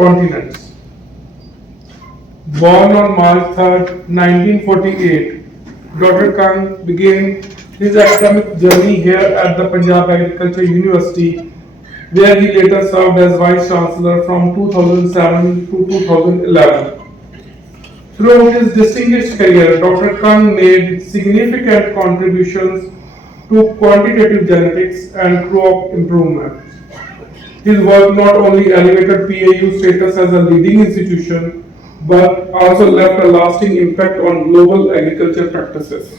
continents. Born on March 3, 1948, Dr. Kang began his academic journey here at the Punjab Agriculture University, where he later served as Vice Chancellor from 2007 to 2011. Throughout his distinguished career, Dr. Kang made significant contributions to quantitative genetics and crop improvement. His work not only elevated PAU status as a leading institution, but also left a lasting impact on global agriculture practices.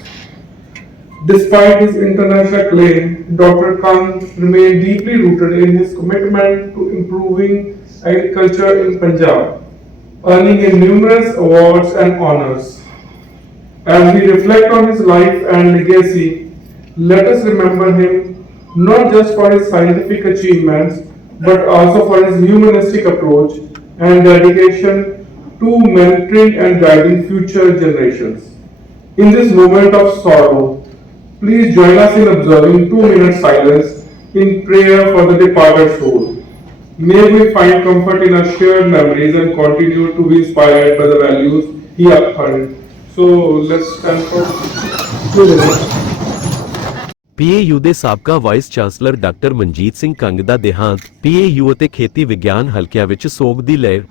Despite his international acclaim, Dr. Khan remained deeply rooted in his commitment to improving agriculture in Punjab, earning him numerous awards and honors. As we reflect on his life and legacy, let us remember him not just for his scientific achievements, but also for his humanistic approach and dedication to mentoring and guiding future generations. In this moment of sorrow, please join us in observing two minutes silence in prayer for the departed soul. May we find comfort in our shared memories and continue to be inspired by the values he upheld. So let's stand for two minutes. PAU ਦੇ ਸਾਬਕਾ vice chancellor doctor Manjit Singh Kang ਦਾ ਦੇਹਾਂਤ, PAU ਅਤੇ ਖੇਤੀ ਵਿਗਿਆਨ ਹਲਕਿਆਂ ਵਿੱਚ ਸੋਗ ਦੀ ਲਹਿਰ।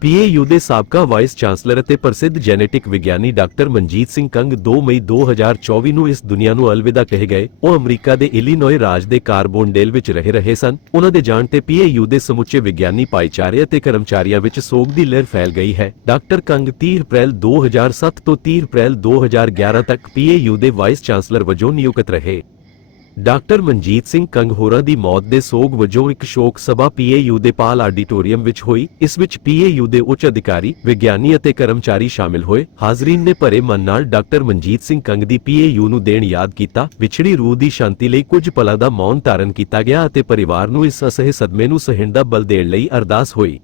ਪੀਏਯੂ ਦੇ ਸਾਬਕਾ ਵਾਈਸ ਚਾਂਸਲਰ ਅਤੇ ਪ੍ਰਸਿੱਧ ਜੈਨੇਟਿਕ ਵਿਗਿਆਨੀ ਡਾਕਟਰ ਮਨਜੀਤ ਸਿੰਘ ਕੰਗ 2 ਮਈ 2024 ਨੂੰ ਇਸ ਦੁਨੀਆ ਨੂੰ ਅਲਵਿਦਾ ਕਹੇ ਗਏ। ਉਹ ਅਮਰੀਕਾ ਦੇ ਇਲੀਨੋਏ ਰਾਜ ਦੇ ਕਾਰਬੋਨਡੇਲ ਵਿੱਚ ਰਹਿ ਰਹੇ ਸਨ। ਉਹਨਾਂ ਦੇ ਜਾਣ ਤੇ ਪੀਏਯੂ ਦੇ ਸਮੁੱਚੇ ਵਿਗਿਆਨੀ ਭਾਈਚਾਰੇ ਅਤੇ ਕਰਮਚਾਰੀਆਂ ਵਿੱਚ ਸੋਗ ਦੀ ਲਹਿਰ ਫੈਲ ਗਈ ਹੈ। ਡਾਕਟਰ ਕੰਗ 30 ਅਪ੍ਰੈਲ 2007 ਤੋਂ 30 ਅਪ੍ਰੈਲ 2011 ਤੱਕ ਪੀਏਯੂ ਦੇ ਵਾਈਸ ਚਾਂਸਲਰ ਵਜੋਂ ਨਿਯੁਕਤ ਰਹੇ। ਡਾਕਟਰ ਮਨਜੀਤ ਸਿੰਘ ਕੰਗ ਹੋਰਾਂ ਦੀ ਮੌਤ ਦੇ ਸੋਗ ਵਜੋਂ ਇੱਕ ਸ਼ੋਕ ਸਭਾ ਪੀਏਯੂ ਦੇ ਪਾਲ ਆਡੀਟੋਰੀਅਮ ਵਿੱਚ ਹੋਈ। ਇਸ ਵਿੱਚ ਪੀਏਯੂ ਦੇ ਉੱਚ ਅਧਿਕਾਰੀ, ਵਿਗਿਆਨੀ ਅਤੇ ਕਰਮਚਾਰੀ ਸ਼ਾਮਿਲ ਹੋਏ। ਹਾਜ਼ਰੀਨ ਨੇ ਭਰੇ ਮਨ ਨਾਲ ਡਾਕਟਰ ਮਨਜੀਤ ਸਿੰਘ ਕੰਗ ਦੀ ਪੀਏਯੂ ਨੂੰ ਦੇਣ ਯਾਦ ਕੀਤਾ। ਵਿਛੜੀ ਰੂਹ ਦੀ ਸ਼ਾਂਤੀ ਲਈ ਕੁਝ ਪਲਾਂ ਦਾ ਮੌਨ ਧਾਰਨ ਕੀਤਾ ਗਿਆ ਅਤੇ ਪਰਿਵਾਰ ਨੂੰ ਇਸ ਅਸਹਿ ਸਦਮੇ ਨੂੰ ਸਹਿਣ ਦਾ ਬਲ ਦੇਣ ਲਈ ਅਰਦਾਸ ਹੋਈ।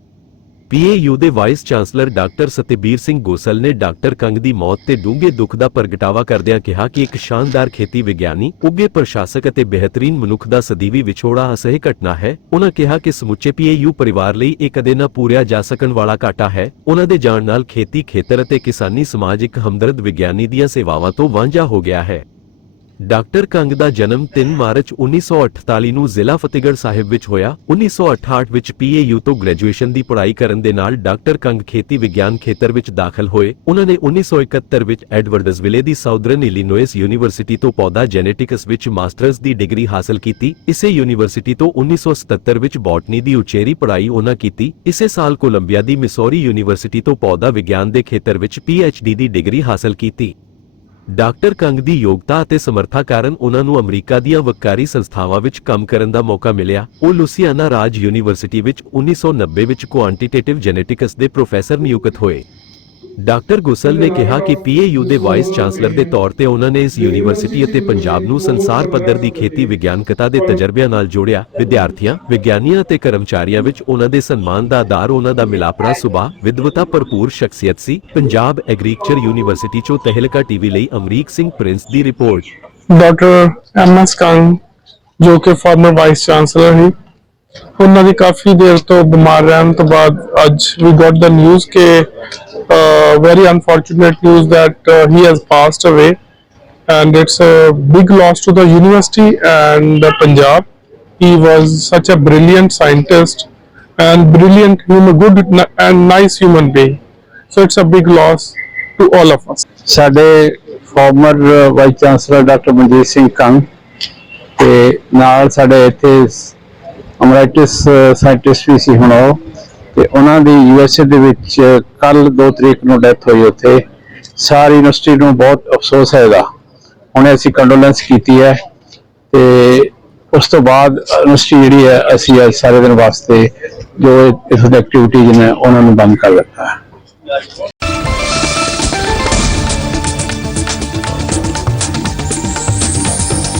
ਪੀਏਯੂ ਦੇ vice chancellor doctor Satbir Singh Gosal ਨੇ ਡਾਕਟਰ ਕੰਗ ਦੀ ਮੌਤ ਤੇ ਡੂੰਘੇ ਦੁੱਖ ਦਾ ਪ੍ਰਗਟਾਵਾ ਕਰਦਿਆਂ ਕਿਹਾ ਕਿ ਇੱਕ ਸ਼ਾਨਦਾਰ ਖੇਤੀ ਵਿਗਿਆਨੀ ਉੱਗੇ ਪ੍ਰਸ਼ਾਸਕ ਅਤੇ ਬਿਹਤਰੀਨ ਮਨੁੱਖ ਦਾ ਸਦੀਵੀ ਵਿਛੋੜਾ ਅਸਹਿ ਘਟਨਾ ਹੈ। ਉਹਨਾਂ ਕਿਹਾ ਕਿ ਸਮੁੱਚੇ ਪੀਏਯੂ ਪਰਿਵਾਰ ਲਈ ਇਹ ਕਦੇ ਨਾ ਪੂਰਿਆ ਜਾ ਸਕਣ ਵਾਲਾ ਘਾਟਾ ਹੈ। ਉਹਨਾਂ ਦੇ ਜਾਣ ਨਾਲ ਖੇਤੀ ਖੇਤਰ ਅਤੇ ਕਿਸਾਨੀ ਸਮਾਜ ਇੱਕ ਹਮਦਰਦ ਵਿਗਿਆਨੀ ਦੀਆਂ ਸੇਵਾਵਾਂ ਤੋਂ ਵਾਂਝਾ ਹੋ ਗਿਆ ਹੈ। ਡਾਕਟਰ ਕੰਗ ਦਾ ਜਨਮ 3 ਮਾਰਚ 1948 ਨੂੰ ਜ਼ਿਲ੍ਹਾ ਫਤਿਹਗੜ੍ਹ ਸਾਹਿਬ ਵਿੱਚ ਹੋਇਆ। 1968 ਵਿੱਚ ਪੀਏਯੂ ਤੋਂ ਗ੍ਰੈਜੂਏਸ਼ਨ ਦੀ ਪੜ੍ਹਾਈ ਕਰਨ ਦੇ ਨਾਲ ਡਾਕਟਰ ਕੰਗ ਖੇਤੀ ਵਿਗਿਆਨ ਖੇਤਰ ਵਿੱਚ ਦਾਖਲ ਹੋਏ। ਉਹਨਾਂ ਨੇ 1971 ਵਿੱਚ ਐਡਵਰਡਸਵਿਲੇ ਦੀ ਸਾਊਦਰਨ ਇਲੀਨੋਇਸ ਯੂਨੀਵਰਸਿਟੀ ਤੋਂ ਪੌਦਾ ਜੈਨੇਟਿਕਸ ਵਿੱਚ ਮਾਸਟਰਜ਼ ਦੀ ਡਿਗਰੀ ਹਾਸਲ ਕੀਤੀ। ਇਸੇ ਯੂਨੀਵਰਸਿਟੀ ਤੋਂ 1977 ਵਿੱਚ ਬੋਟਨੀ ਦੀ ਉਚੇਰੀ ਪੜ੍ਹਾਈ ਉਹਨਾਂ ਕੀਤੀ। ਇਸੇ ਸਾਲ ਕੋਲੰਬੀਆ ਦੀ ਮਿਸੌਰੀ ਯੂਨੀਵਰਸਿਟੀ ਤੋਂ ਪੌਦਾ ਵਿਗਿਆਨ ਦੇ ਖੇਤਰ ਵਿੱਚ ਪੀਐਚਡੀ ਦੀ ਡਿਗਰੀ ਹਾਸਲ ਕੀਤੀ। ਡਾਕਟਰ ਕੰਗ ਦੀ ਯੋਗਤਾ ਅਤੇ ਸਮਰੱਥਾ ਕਾਰਨ ਉਹਨਾਂ ਨੂੰ ਅਮਰੀਕਾ ਦੀਆਂ ਵਕਾਰੀ ਸੰਸਥਾਵਾਂ ਵਿੱਚ ਕੰਮ ਕਰਨ ਦਾ ਮੌਕਾ ਮਿਲਿਆ। ਉਹ ਲੁਸੀਆਨਾ ਰਾਜ ਯੂਨੀਵਰਸਿਟੀ ਵਿੱਚ 1990 ਵਿੱਚ ਕੁਆਂਟੀਟੇਟਿਵ ਜੈਨੇਟਿਕਸ ਦੇ ਪ੍ਰੋਫੈਸਰ ਨਿਯੁਕਤ ਹੋਏ। ਡਾਕਟਰ ਗੁਸਲ ਨੇ ਕਿਹਾ ਕਿ ਪੀਏਯੂ ਦੇ ਵਾਈਸ ਚਾਂਸਲਰ ਦੇ ਤੌਰ ਤੇ ਉਹਨਾਂ ਨੇ ਇਸ ਯੂਨੀਵਰਸਿਟੀ ਅਤੇ ਪੰਜਾਬ ਨੂੰ ਸੰਸਾਰ ਪੱਧਰ ਦੀ ਖੇਤੀ ਵਿਗਿਆਨਕਤਾ ਦੇ ਤਜਰਬਿਆਂ ਨਾਲ ਜੋੜਿਆ। ਵਿਦਿਆਰਥੀਆਂ, ਵਿਗਿਆਨੀਆਂ ਅਤੇ ਕਰਮਚਾਰੀਆਂ ਵਿੱਚ ਉਹਨਾਂ ਦੇ ਸਨਮਾਨ ਦਾ ਆਧਾਰ ਉਹਨਾਂ ਦਾ ਮਿਲਾਪਰਾ ਸੁਭਾਅ, ਵਿਦਵਤਾ ਭਰਪੂਰ ਸ਼ਖਸੀਅਤ ਸੀ। ਪੰਜਾਬ ਐਗਰੀਕਲਚਰ ਯੂਨੀਵਰਸਿਟੀ ਚੋਂ ਤਹਿਲਕਾ ਟੀਵੀ ਲਈ ਅਮਰੀਕ ਸਿੰਘ ਪ੍ਰਿੰਸ ਦੀ ਰਿਪੋਰਟ। ਡਾਕਟਰ ਐਮ ਕੰਗ, ਜੋ ਕਿ ਫਾਰਮਰ ਵਾਈਸ ਚਾਂਸਲਰ ਸੀ ਉਹਨਾਂ ਦੀ ਕਾਫੀ ਦੇਰ ਤੋਂ ਬਿਮਾਰ ਰਹਿਣ ਤੋਂ ਬਾਅਦ ਅੱਜ ਵੀ ਗਾਟ ਦਾ ਨਿਊਜ਼ ਕਿ very unfortunate news that uh, he has passed away and it's a big loss to the university and uh, Punjab. He was such a brilliant scientist and brilliant human, good and nice human being. So it's a big loss to all of us. ਸਾਡੇ former vice chancellor doctor Manjit Singh Kang ਤੇ ਨਾਲ ਸਾਡੇ ਇੱਥੇ ਅਮਰਾਈਟਿਸ scientist ਵੀ ਸੀ ਹੁਣ ਉਹ। ਤੇ ਉਹਨਾਂ ਦੀ USA ਦੇ ਵਿੱਚ ਕੱਲ 2 ਤਰੀਕ ਨੂੰ ਡੈਥ ਹੋਈ ਉੱਥੇ। ਸਾਰੀ ਯੂਨੀਵਰਸਿਟੀ ਨੂੰ ਬਹੁਤ ਅਫਸੋਸ ਹੈਗਾ ਉਹਨੇ ਅਸੀਂ ਕੰਡੋਲੈਂਸ ਕੀਤੀ ਹੈ। ਤੇ ਉਸ ਤੋਂ ਬਾਅਦ ਯੂਨੀਵਰਸਿਟੀ ਜਿਹੜੀ ਹੈ, ਅਸੀਂ ਅੱਜ ਸਾਰੇ ਦਿਨ ਵਾਸਤੇ ਜੋ ਇਸ ਐਕਟੀਵਿਟੀਜ਼ ਨੇ ਉਹਨਾਂ ਨੂੰ ਬੰਦ ਕਰ ਦਿੱਤਾ ਹੈ।